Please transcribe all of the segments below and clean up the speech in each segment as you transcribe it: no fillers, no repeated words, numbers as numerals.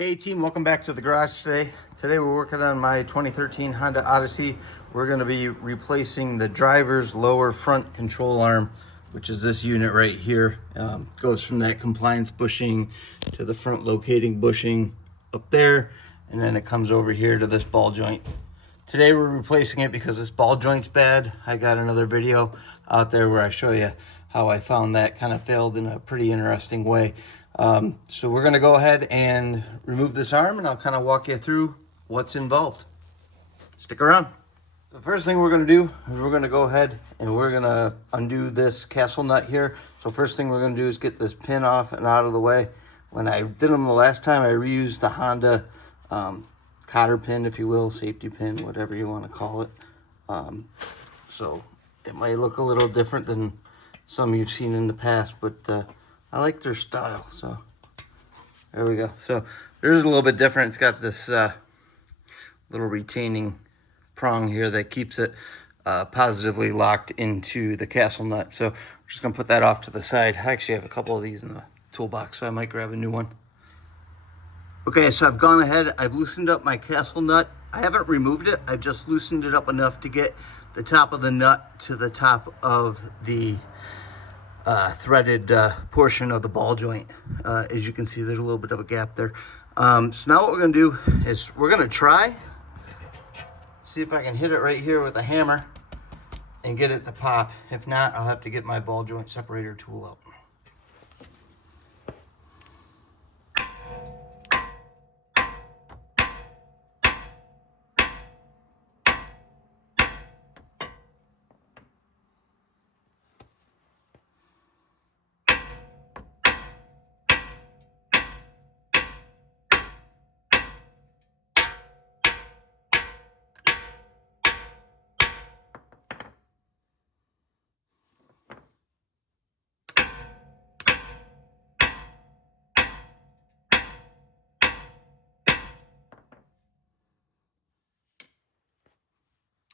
Hey team, welcome back to the garage today. Today we're working on my 2013 Honda Odyssey. We're going to be replacing the driver's lower front control arm, which is this unit right here. Goes from that compliance bushing to the front locating bushing up there, and then it comes over here to this ball joint. Today we're replacing it because this ball joint's bad. I got another video out there where I show you how I found that kind of failed in a pretty interesting way. So we're going to go ahead and remove this arm, and I'll kind of walk you through what's involved. Stick around. The first thing we're going to do is we're going to go ahead and we're going to undo this castle nut here. So first thing we're going to do is get this pin off and out of the way. When I did them the last time, I reused the Honda cotter pin, if you will, safety pin, whatever you want to call it. So it might look a little different than some you've seen in the past, but I like their style. So there we go. So there's a little bit different. It's got this little retaining prong here that keeps it positively locked into the castle nut. So we're just gonna put that off to the side. I actually have a couple of these in the toolbox, so I might grab a new one. Okay, so I've gone ahead, I've loosened up my castle nut. I haven't removed it, I've just loosened it up enough to get the top of the nut to the top of the threaded portion of the ball joint. As you can see, there's a little bit of a gap there. So now what we're gonna do is we're gonna try, see if I can hit it right here with a hammer and get it to pop. If not, I'll have to get my ball joint separator tool out.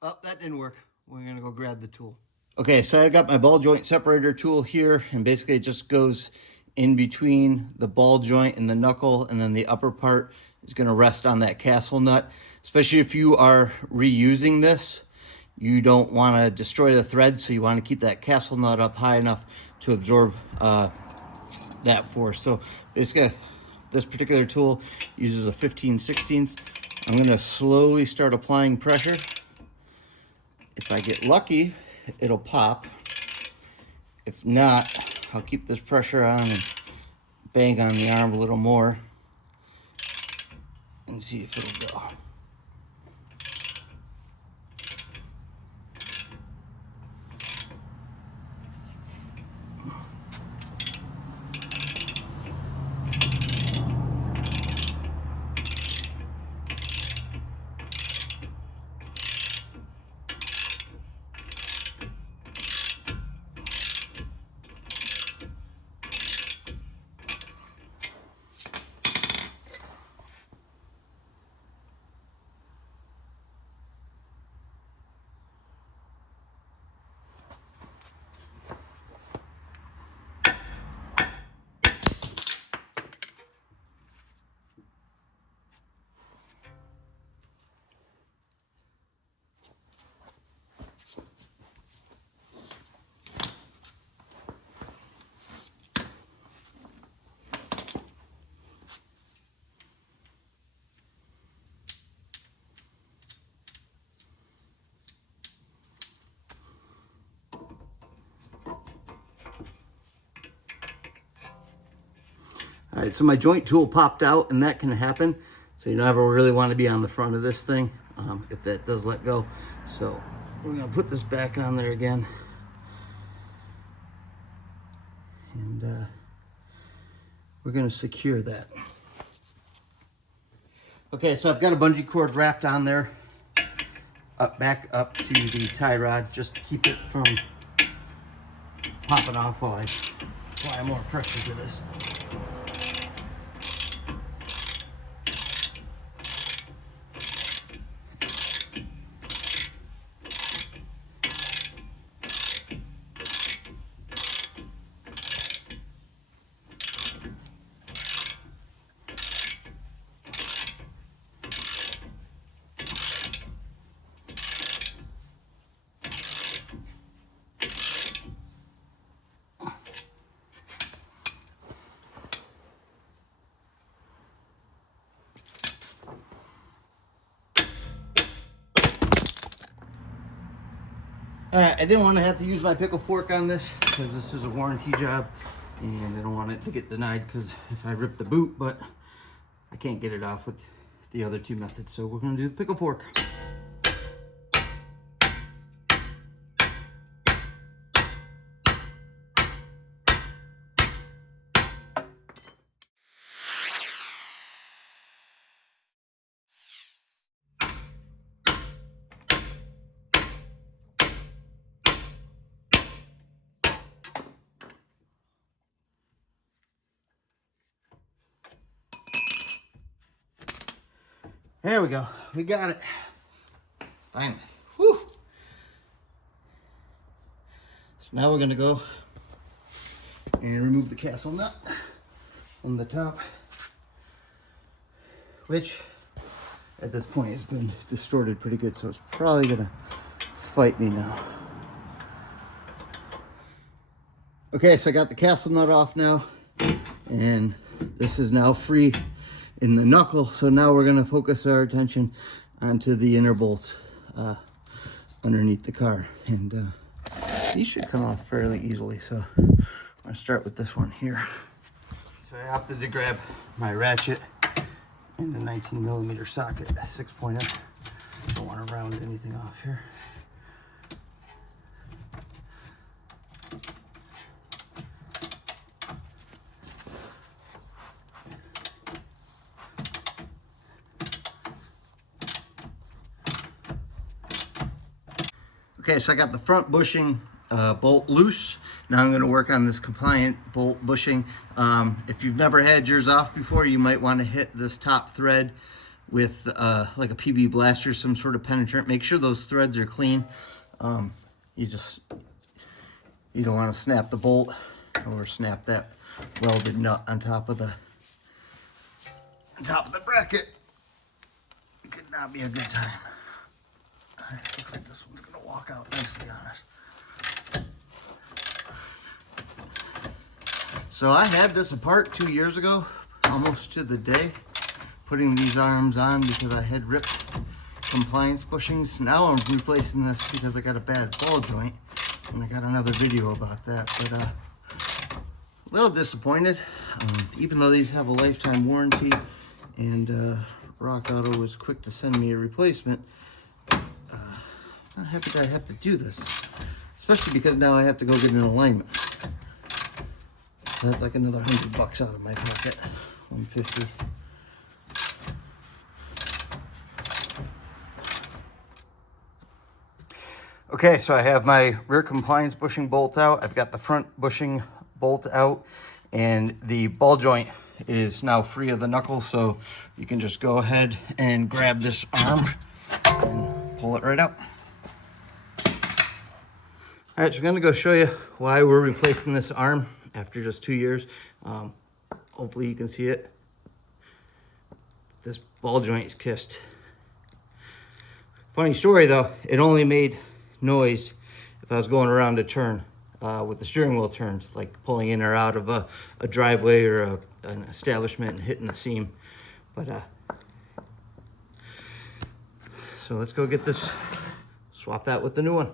Oh, that didn't work. We're gonna go grab the tool. Okay, so I got my ball joint separator tool here, and basically it just goes in between the ball joint and the knuckle, and then the upper part is gonna rest on that castle nut. Especially if you are reusing this, you don't wanna destroy the thread, so you wanna keep that castle nut up high enough to absorb that force. So basically, this particular tool uses a 15/16. I'm gonna slowly start applying pressure. If I get lucky, it'll pop. If not, I'll keep this pressure on and bang on the arm a little more and see if it'll go. All right, so my joint tool popped out, and that can happen. So you never really want to be on the front of this thing if that does let go. So we're gonna put this back on there again. And we're gonna secure that. Okay, so I've got a bungee cord wrapped on there, back up to the tie rod, just to keep it from popping off while I apply more pressure to this. Alright, I didn't want to have to use my pickle fork on this because this is a warranty job and I don't want it to get denied because if I rip the boot, but I can't get it off with the other two methods, so we're going to do the pickle fork. There we go. We got it. Finally. Whew. So now we're going to go and remove the castle nut on the top, which at this point has been distorted pretty good, so it's probably going to fight me now. Okay, so I got the castle nut off now, and this is now free in the knuckle, so now we're going to focus our attention onto the inner bolts underneath the car, and these should come off fairly easily, so I'm going to start with this one here. So I opted to grab my ratchet and the 19mm socket, 6-pointer. Don't want to round anything off here. Okay, so I got the front bushing bolt loose. Now I'm going to work on this compliant bolt bushing. If you've never had yours off before, you might want to hit this top thread with like a PB blaster, some sort of penetrant. Make sure those threads are clean. You don't want to snap the bolt or snap that welded nut on top of the bracket. It could not be a good time. It looks like this one's going to walk out nicely on us. So I had this apart 2 years ago, almost to the day, putting these arms on because I had ripped compliance bushings. Now I'm replacing this because I got a bad ball joint, and I got another video about that. But a little disappointed, even though these have a lifetime warranty, and Rock Auto was quick to send me a replacement. I'm not happy that I have to do this, especially because now I have to go get an alignment. So that's like another $100 out of my pocket. $150. Okay, so I have my rear compliance bushing bolt out. I've got the front bushing bolt out, and the ball joint is now free of the knuckle, so you can just go ahead and grab this arm and pull it right out. All right, so I'm gonna go show you why we're replacing this arm after just 2 years. Hopefully you can see it. This ball joint is kissed. Funny story though, it only made noise if I was going around a turn with the steering wheel turned, like pulling in or out of a driveway or an establishment and hitting a seam. But so let's go get this, swap that with the new one.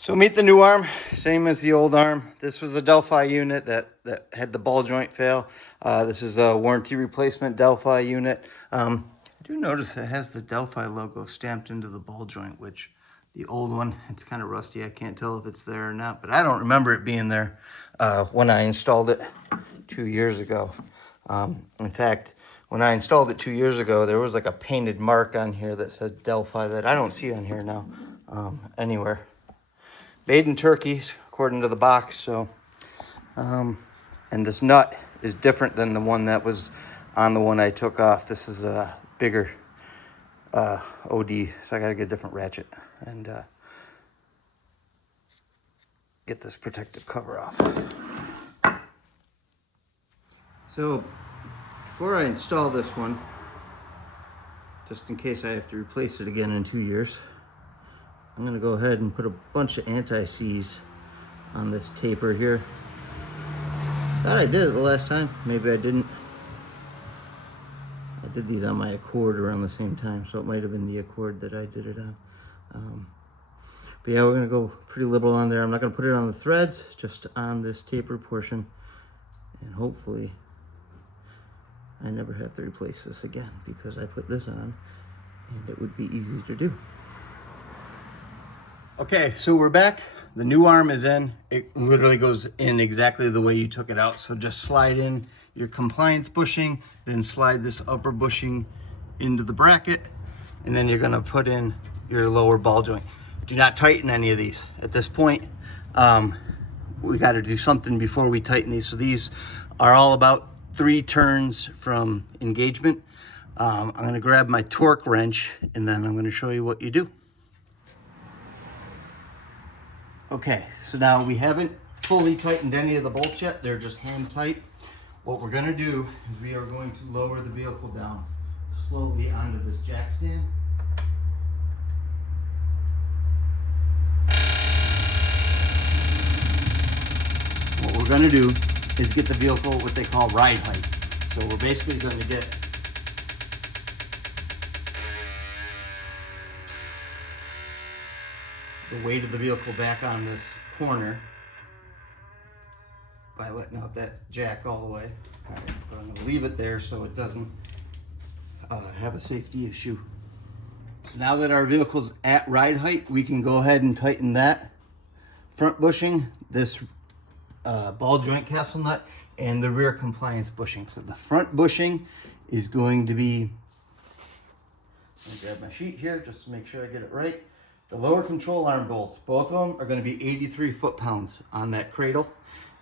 So meet the new arm, same as the old arm. This was a Delphi unit that had the ball joint fail. This is a warranty replacement Delphi unit. I do notice it has the Delphi logo stamped into the ball joint, which the old one, it's kind of rusty. I can't tell if it's there or not, but I don't remember it being there when I installed it 2 years ago. In fact, when I installed it 2 years ago, there was like a painted mark on here that said Delphi that I don't see on here now anywhere. Made in Turkey, according to the box. So, and this nut is different than the one that was on the one I took off. This is a bigger OD, so I gotta get a different ratchet and get this protective cover off. So, before I install this one, just in case I have to replace it again in 2 years, I'm gonna go ahead and put a bunch of anti-seize on this taper here. Thought I did it the last time, maybe I didn't. I did these on my Accord around the same time, so it might have been the Accord that I did it on. But But yeah, we're gonna go pretty liberal on there. I'm not gonna put it on the threads, just on this tapered portion. And hopefully I never have to replace this again, because I put this on and it would be easy to do. Okay, so we're back. The new arm is in. It literally goes in exactly the way you took it out. So just slide in your compliance bushing, then slide this upper bushing into the bracket, and then you're gonna put in your lower ball joint. Do not tighten any of these at this point. We got to do something before we tighten these. So these are all about 3 turns from engagement. I'm gonna grab my torque wrench and then I'm gonna show you what you do. Okay, so now we haven't fully tightened any of the bolts yet. They're just hand tight. What we're gonna do is we are going to lower the vehicle down slowly onto this jack stand. What we're gonna do is get the vehicle what they call ride height. So we're basically gonna get the weight of the vehicle back on this corner by letting out that jack all the way. All right, but I'm gonna leave it there so it doesn't have a safety issue. So now that our vehicle's at ride height, we can go ahead and tighten that front bushing, this ball joint castle nut, and the rear compliance bushing. So the front bushing is going to be, let me grab my sheet here just to make sure I get it right. The lower control arm bolts, both of them are going to be 83 foot-pounds on that cradle.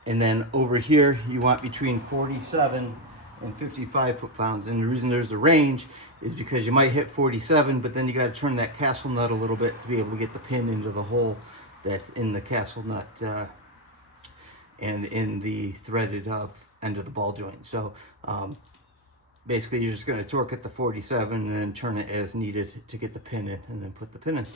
And then over here, you want between 47 and 55 foot-pounds. And the reason there's a range is because you might hit 47, but then you got to turn that castle nut a little bit to be able to get the pin into the hole that's in the castle nut and in the threaded end of the ball joint. So basically, you're just going to torque at the 47 and then turn it as needed to get the pin in, and then put the pin in.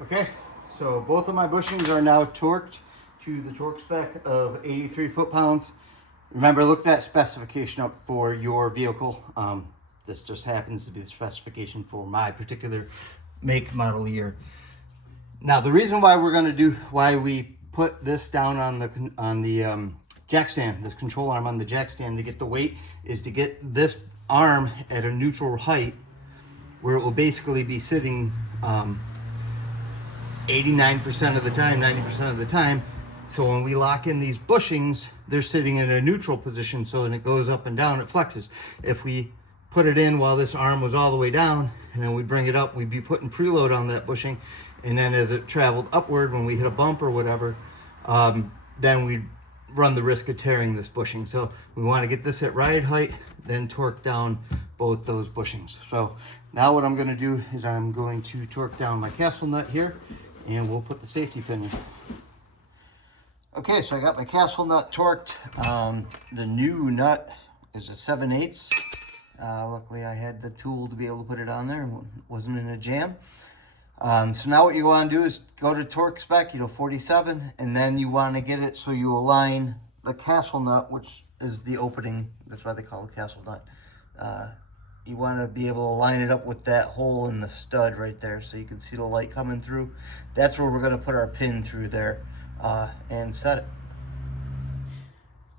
Okay, so both of my bushings are now torqued to the torque spec of 83 foot-pounds. Remember, look that specification up for your vehicle. This just happens to be the specification for my particular make, model, year. Now, the reason why why we put this down on the jack stand, this control arm on the jack stand to get the weight, is to get this arm at a neutral height where it will basically be sitting 89% of the time, 90% of the time. So when we lock in these bushings, they're sitting in a neutral position. So when it goes up and down, it flexes. If we put it in while this arm was all the way down and then we bring it up, we'd be putting preload on that bushing. And then as it traveled upward, when we hit a bump or whatever, then we'd run the risk of tearing this bushing. So we want to get this at ride height, then torque down both those bushings. So now what I'm going to do is I'm going to torque down my castle nut here, and we'll put the safety pin in. Okay, so I got my castle nut torqued. The new nut is a 7/8. Luckily I had the tool to be able to put it on there and wasn't in a jam. So now what you want to do is go to torque spec, 47, and then you want to get it so you align the castle nut, which is the opening. That's why they call it castle nut. You want to be able to line it up with that hole in the stud right there so you can see the light coming through. That's where we're going to put our pin through there and set it.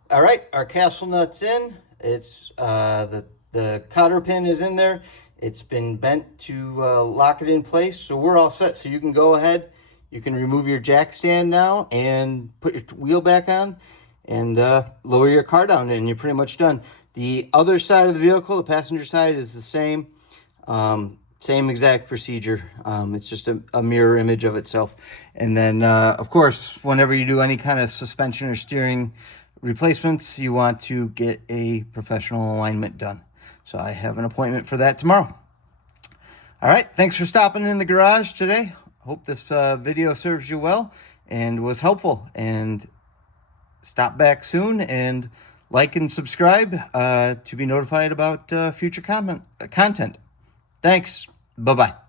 All right, our castle nut's in. It's the cotter pin is in there. It's been bent to lock it in place, so we're all set. So you can go ahead, you can remove your jack stand now and put your wheel back on and lower your car down, and you're pretty much done. The other side of the vehicle, the passenger side, is the same. Same exact procedure. It's just a mirror image of itself. And then, of course, whenever you do any kind of suspension or steering replacements, you want to get a professional alignment done. So I have an appointment for that tomorrow. All right, thanks for stopping in the garage today. Hope this video serves you well and was helpful. And stop back soon and like and subscribe to be notified about future content. Thanks. Bye-bye.